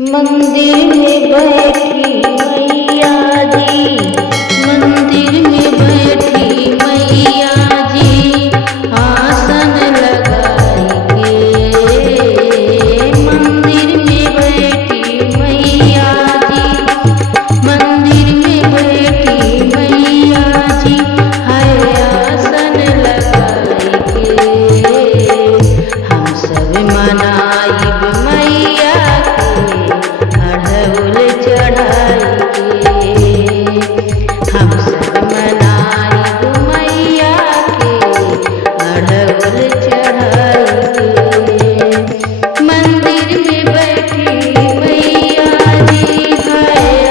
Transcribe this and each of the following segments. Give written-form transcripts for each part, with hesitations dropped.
मंदिर में बैठी मैया जी, मंदिर में बैठी मैया जी, आसन लगाई के। मंदिर में बैठी मैया जी, मंदिर में बैठी मैया जी, है आसन लगाई के। हम सब मनाइब मैया अढ़उल चढ़ाई के। हम सब मनाइब मैया के अढ़उल चढ़ाई के। मंदिर में बैठी मैया जी, है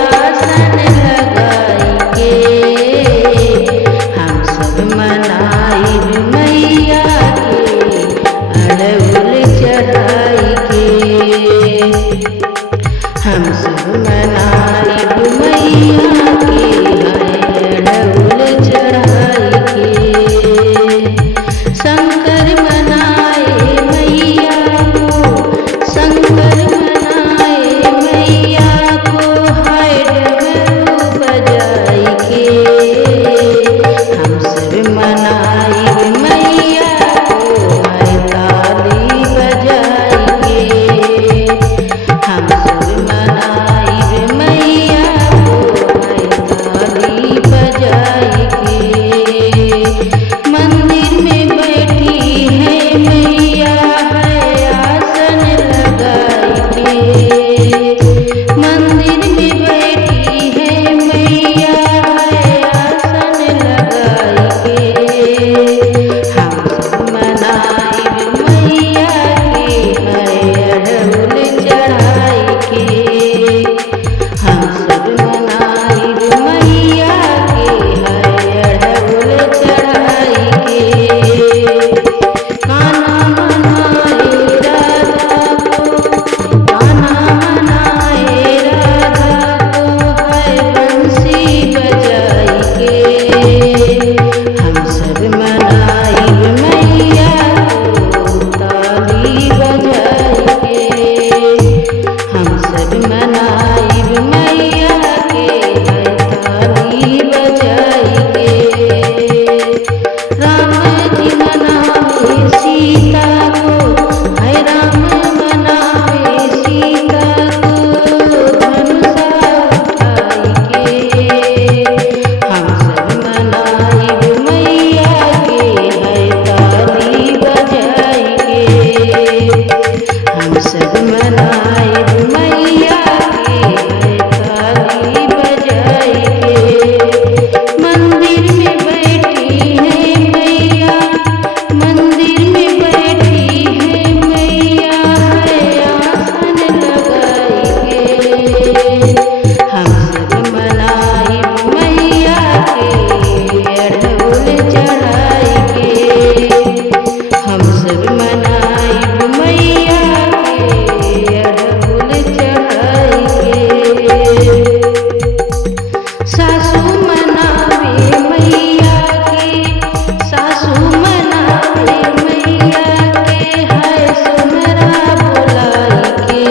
आसन लगाई के। हम सब मनाइब मैया के अढ़उल चढ़ाई के। हम सब मनाइब मैया के अढ़उल चढ़ाई के। शंकर मनाए मैया को, शंकर मनाए मैया को, हाय डमरू बजाई के। हम सब मनाइब मैया को, हाय ताली बजाई के। हम सब मनाइब मैया को, हाय ताली बजाई के। मंदिर में बैठी है मैया, है आसन लगाई के। मंदिर में बैठी है मैया, है आसन लगाई के। हम सब मनाइब मैया के, है अढ़उल चढ़ाई के। हम सब मनाइब मैया के, है अढ़उल चढ़ाई के। कान्हा मनाए राधा को, कान्हा मनाए राधा को, है बंसी बजाई के। हम सब मनाइब मैया को ताली बजाई के। हम सब मनाइब मैया के, है ताली बजाई के। राम जी मनावे सीता को, है राम मनावे सीता को, धनुषा उठाई के। हम सब मनाइब मैया के, है ताली बजाई के। हम सब मनाइब मैया के, है ताली बजाई के। मंदिर में बैठी है मैया, मंदिर में बैठी है मैया, है आसन लगाई के। हम सब मनाइब मैया के अढ़उल चढ़ाई के। हम सब मनाइब मैया के अढ़उल चढ़ाई के। सासू मनावे मैया के, सासू मनावे मैया के, है सुनरा बुलाई के।